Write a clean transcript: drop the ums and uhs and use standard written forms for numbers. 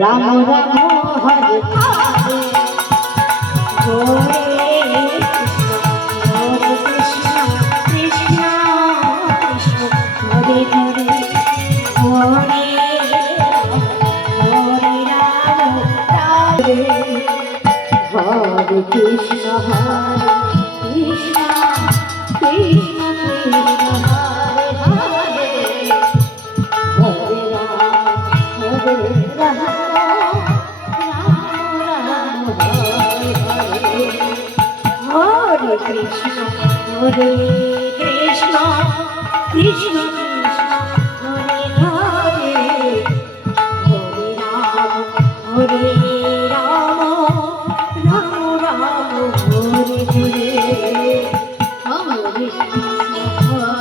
Ram Ram Hare Hare Krishna Krishna Krishna Hare Hare Hare Hare Ram Ram Hare Krishna Krishna Krishna Krishna Hare Hare Hare Ram Hare Ram Hare Krishna, Hare Krishna, Krishna Krishna, Hare Hare, Hare Rama, Hare Rama, Rama Rama, Hare Hare, Hare Krishna, Hare